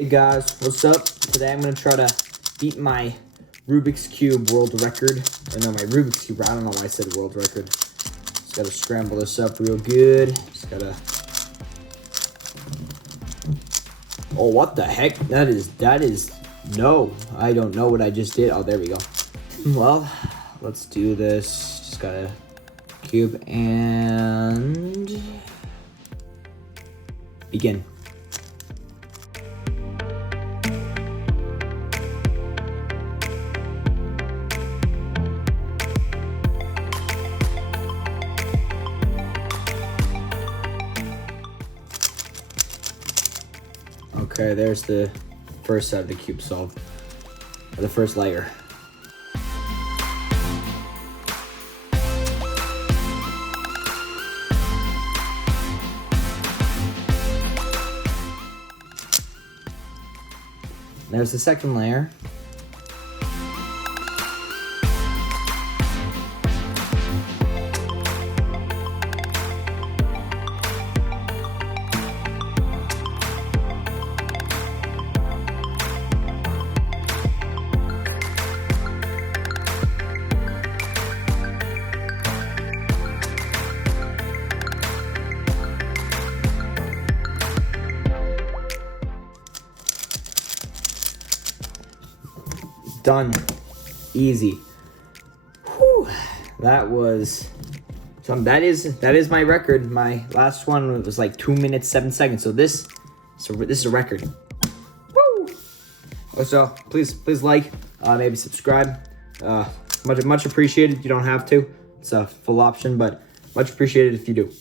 Hey guys, what's up? Today I'm going to try to beat my Rubik's Cube world record. Or no, my Rubik's Cube, I don't know why I said world record. Just got to scramble this up real good. Just got to... Oh, what the heck? That is... No, I don't know what I just did. Oh, there we go. Well, let's do this. Just got to cube and... begin. Okay, there's the first side of the cube solved. Or the first layer. There's the second layer. Done. Easy. Whew. That was some. That is my record. My last one was like 2 minutes 7 seconds. So this is a record. Woo! So please like, maybe subscribe. Much appreciated. You don't have to. It's a full option, but much appreciated if you do.